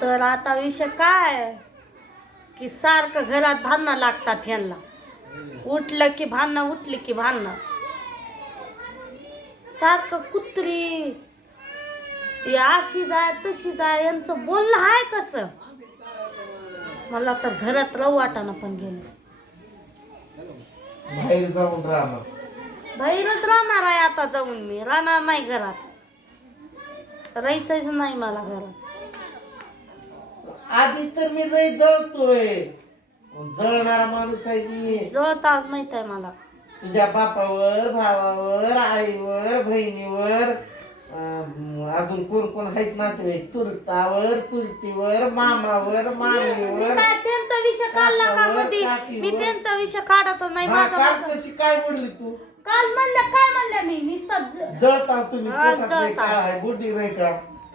तर आता विषय काय? की सारखं घरात भांडणं लागतात ह्यांना. उठलं की भांडणं उठली की भांडणं. सारखं कुत्री. अशी जाय तशी जाय यांचं बोलणं आहे कसं? मला तर घरात राहू वाटाणं पण गेलं. बाहेर जाऊन राहा मग बाहेरच राहणार आहे आता जाऊन मी. राहणार नाही घरात. राहायचंच नाही मला घरात. आधीच तर मी नाही जळतोय. जळणारा माणूस आहे मी. जवळताच माहीत आहे मला. तुझ्या बापावर भावावर आईवर बहिणीवर अं, अजून कोण कोण आहेत नातेवाईक? चुलतावर चुलतीवर मामावर मामीवर काय त्यांचा विषय काढला का काकावर, काकीवर. मी त्यांचा विषय काढतच नाही हा, माझा काल माझा कशी काय बोलली तू? काल म्हणलं काय म्हणलं मी? नुसतं जळता तुम्ही पोटात जळता. आहे बुद्धी नाही का?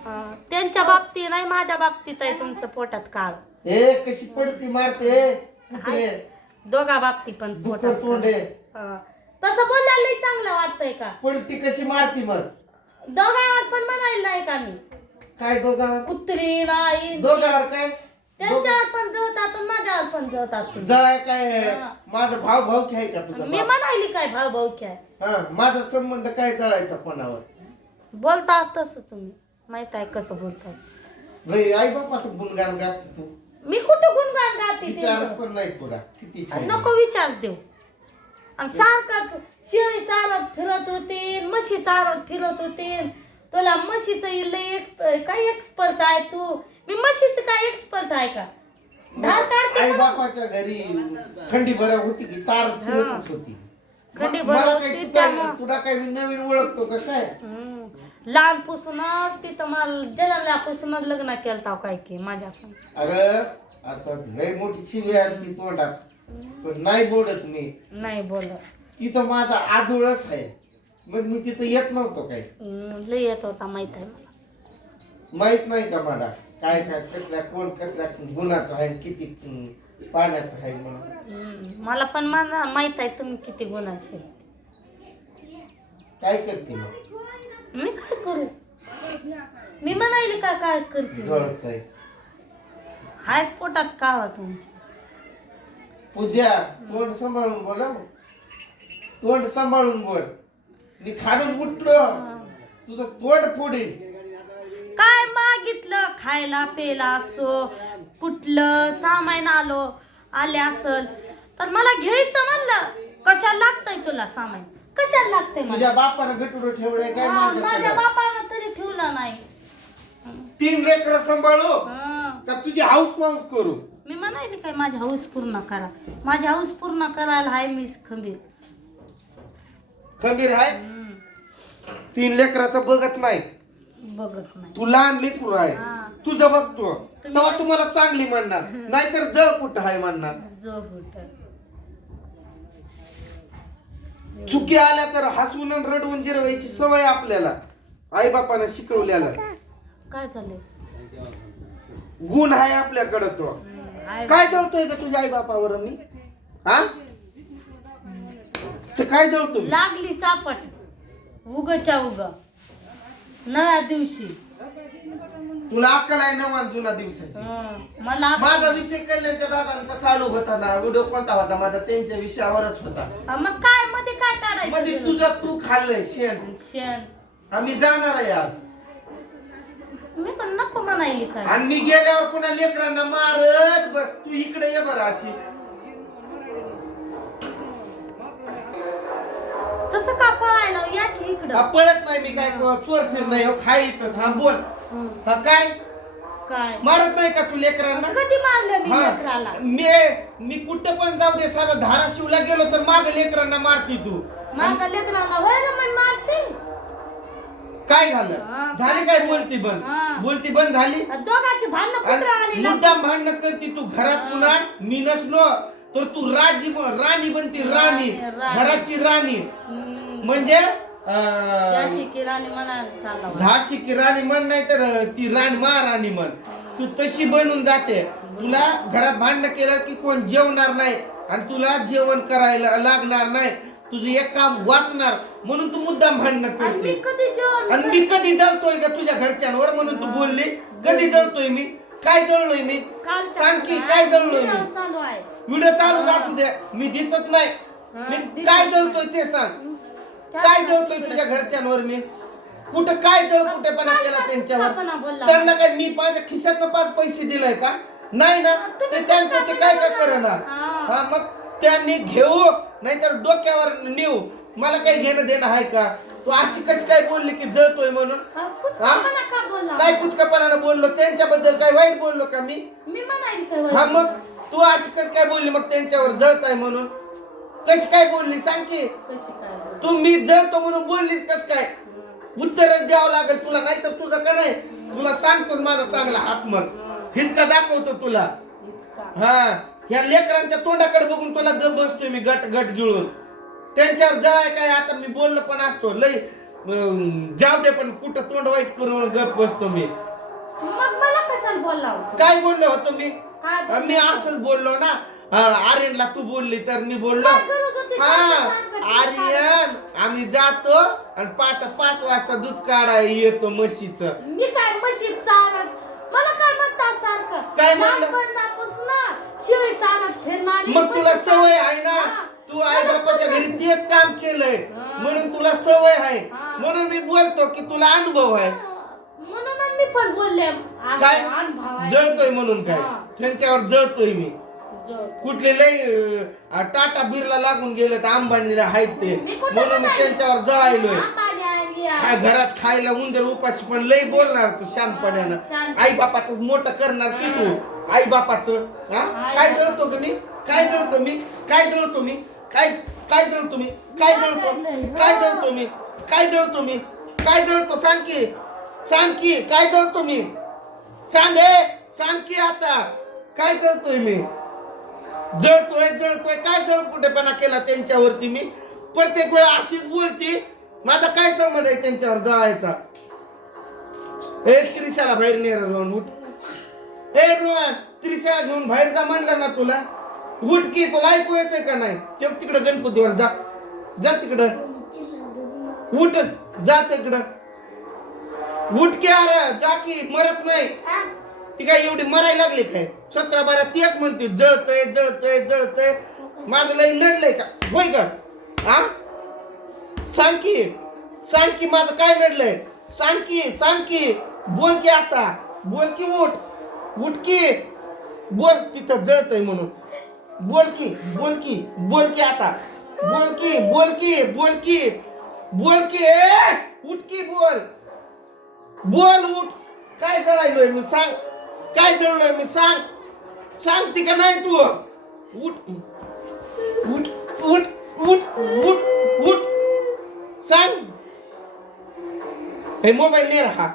अं, त्यांच्या बाबतीत नाही माझ्या बाबतीत आहे तुमच्या पोटात काळ. ए कशी पडती मारते? कुत्रे. दोघा बाबतीत पण पोटात तोंडे. तसं बोलायला लई चांगलं वाटतंय का? पलटी कशी मारती मग? दोघांवर पण म्हणायला नाही का मी? काय दोघांवर? कुत्री नाही दोघांवर काय? त्यांच्यावर पण जळतात आणि माझ्यावर पण जळतात तुम्ही. जळाय काय? आहे? हा. माझा भाव भाऊ आहे का तुझा मी बाप? म्हणायली काय भाऊ भाऊ काय हा माझा संबंध काय जळायचा कोणावर? बोलता तसं तुम्ही. माहीत आहे कसं बोलतात आई बापाचं गुणगान गात तू. मी कुठं गुणगान गाते विचार त्यांचं? पण नाही पुरा किती आणि छान नको विचार देऊ. आणि सारखाच शेळी चालत फिरत होती म्हशी चालत फिरत होती. तुला म्हशीचं लय एक काय एक्सपर्ट आहे तू? मी म्हशीचं काय एक्सपर्ट आहे का? धार काढते आई? बापाच्या घरी खंडी बरं होती की चार फिरतच होती. खंडी म- बरं मला होती, त्यामुळं- तुला मी नवीन ओळखतो का? काय? हम्म. लहानपासूनच तिथं मला जन्मल्यापासूनच लग्न केलं काय की माझ्या संग. अगं आता लय मोठी शिवी आली ती तोंडात पण नाही बोलत मी. नाही बोलत. तिथं माझा आजोळच आहे. मग मी तिथं येत नव्हतो काय हम्म, लय येत होता माहीत आहे मला. माहीत नाही का मला? काय काय कसल्या कोण कसल्या गुणाचं आहे किती हम्म, पाण्याचं आहे म्हणून. हम्म, मला पण मला माहीत आहे तुम्ही किती गुणाचे आहे. काय करते मग? मी काय करू? मी म्हणायले का काय करते? जळतय. हायच पोटात काळा तुमच्या. पूजा तोंड सांभाळून बोला तोंड सांभाळून बोल. मी खाडून उठलो. तुझं तोंड फोडीन. काय मागितलं? खायला पेला असो कुठलं सामान आलो आले असल. तर मला घ्यायचं म्हणलं. कशाला लागतंय तुला सामान? कशाला लागतंय मला? तुझ्या बापानं भेटून ठेवलंय काय हा, माझ्या माझ्या बापानं तरी ठेवलं नाही. तीन लेकर सांभाळू? हं. का तुझी हाऊस माऊस करू? मी म्हणायले काय माझी हाऊस पूर्ण करा. माझी हाऊस पूर्ण करायला हाय मी खंबीर. खमीर आहे तीन लेकराचं बघत नाही. बघत नाही. तू लहान लेकरू आहे. हा. तुझं बघतो तेव्हा तुम्हाला चांगली म्हणणार. नाहीतर जळ कुठं आहे म्हणणार. जो होत चुकी आल्या तर हसवून आणि रडवून जिरवायची सवय आपल्याला. आई बापानं शिकवल्याला काय झालंय? गुण आहे आपल्याकडं तो. काय जळतोय का तुझ्या आई बापावर मी हा? तर काय जळतो? लागली चापट. उगच्या उग. नव्या दिवशी. तुला अक्कल आहे नवा जुना दिवसाची? हं. मला माझा विषय कल्याणच्या दादांचा चालू होता ना व्हिडिओ कोणता होता? माझा त्यांच्या विषयावरच होता. अं, मग काय मध्ये काय मध्ये गेलं? तुझा तू खाल्लंय शेण. शेण. आम्ही जाणार आहे आज. मी पण नको म्हणायली काय आणि मी गेल्यावर पुन्हा लेकरांना मारत बस तू इकडे ये बरं अशी. तसं का पळायला या की हा, इकडं पळत नाही मी काय चोर फिर नाही हो खाय इथंच. हा बोल. हं. काय? काय? मारत नाही का तू लेकरांना? कधी मारलं मी हा. लेकराला? मी मी कुठं पण जाऊ दे साधा धाराशिवला गेलो तर माग लेकरांना मारती तू. माझ्या लेकराला मन मारते. काय हा, झालं झाली काय बोलती बंद? हा. बोलती बंद झाली? दोघांची भांडणं कुठं आली आणि मुद्दाम भांडणं करती तू घरात पुन्हा? मी नसलो तर तू राजी राणी बनती राणी राणी. घराची राणी. म्हणजे? झाशी की राणी म्हण नाही तर ती राणी महाराणी म्हण. तू तशी बनून जाते. तुला घरात भांडण केलं की कोण जेवणार नाही आणि तुला जेवण करायला लागणार नाही. तुझं एक काम वाचणार. म्हणून तू मुद्दाम भांडणं करते. आणि मी कधी जळतोय का तुझ्या घरच्यांवर? म्हणून तू बोलली कधी जळतोय मी? काय जळलोय मी? सांग की काय जळलोय मी? व्हिडिओ चालू जाऊ दे. मी दिसत नाही. मी काय. जळतोय ते सांग. काय जळतोय तुझ्या घरच्यांवर मी? कुठं काय जळ कुठेपणा काय केला त्यांच्यावर? त्यांना काय मी माझ्या खिशातनं पाच पैसे दिलाय का? नाही ना. ते त्यांचं ते काय काय करणार हा. मग त्यांनी घेऊ नाहीतर डोक्यावर नेऊ. मला काही घेणं देणं आहे का? तू अशी कशी काय बोलली की जळतोय म्हणून? हा, काय पुचकापणानं बोललो? त्यांच्याबद्दल काय वाईट बोललो का मी? हा? मग तू अशी कशी काय बोलली मग त्यांच्यावर जळताय म्हणून? कशी काय बोलली? सांग की. कशी काय बोलली? तू मी जळतो म्हणून बोललीस कस काय? उत्तरच द्यावं लागेल तुला नाही तर तुझं का नाही? तुला सांगतोच माझा चांगला हात मग. हिचका दाखवतो तुला. हा ह्या लेकरांच्या तोंडाकडे बघून तुला गप बसतोय मी गट गट गिळून. त्यांच्यावर जळाय काय? आता मी बोललो पण असतो. लय जाऊ दे पण कुठं तोंड वाईट करून गप बसतो मी. मग मला कशाला बोलला काय बोललो होतो मी? मी असंच बोललो ना. आर्यनला तू बोलली तर मी बोललो. काय गरज होती? हा दूध आर्यन आम्ही जातो आणि पाट पाच वाजता दूध काढायला येतो म्हशीचं. मी काय म्हशी चालत? मला काय म्हणता सारखं? काय म्हणलं? लहानपणापासून ना. शिळी चालत फिरणारी मग तुला सवय. आहे ना. तू आई बापाच्या घरी तेच काम केलंय. हा. म्हणून तुला सवय आहे. हा. म्हणून मी बोलतो की तुला अनुभव आहे. म्हणून मी पण बोलले. असं काय? अनुभव आहे. जळतोय म्हणून काय? हा. त्यांच्यावर जळतोय मी. कुठले लय अं, टाटा बिरला लागून गेले तर अंबानीला आहेत ते. म्हणून मी? त्यांच्यावर जळायलोय. काय घरात खायला उंदर उपाशी पण लय बोलणार तू शानपणानं. शान. आई बापाच मोठं करणार की तू? आई बापाच हा? काय. जळतो ग मी? काय जळतो मी? काय जळतो मी? काय काय जळतो मी? काय जळतो? काय जळतो मी? काय जळतो मी? काय जळतो? सांग की. सांग की. काय जळतो मी? सांग हे सांग की आता. काय जळतोय मी? जळतोय जळतोय. काय जळ कुठेपणा केला त्यांच्यावरती मी? प्रत्येक वेळा अशीच बोलती माझा काय संबंध आहे त्यांच्यावर जळायचा? ए त्रिशाला बाहेर नेर रोहन उठ. ए रोहन त्रिशाला घेऊन बाहेर जा म्हणलं ना तुला. उठ की तुला ऐकू येतंय का नाही? ते तिकडं गणपतीवर जा. जा तिकडं. उठ जा तिकडं. उठ की अरे जा की मरत नाही. ती काय एवढी मरायला लागली काय? सतरा बारा तेच म्हणते जळतय जळतय जळतय. माझं लय लढलंय का? होय का? हा सांग की सांग की माझं काय लढलंय? सांग की सांग की. बोल की आता. बोल की उठ. उठ की. बोल तिथं जळतय म्हणून. बोल की बोल की बोल की आता. बोल की बोल की बोल की. बोल की उठ की बोल. बोल उठ. काय जळायलोय मी? सांग. काय जळलोय मी सांग सांगते का नाही तू उठ उठ उठ उठ उठ उठ सांग हे मोबाईल नाही राहा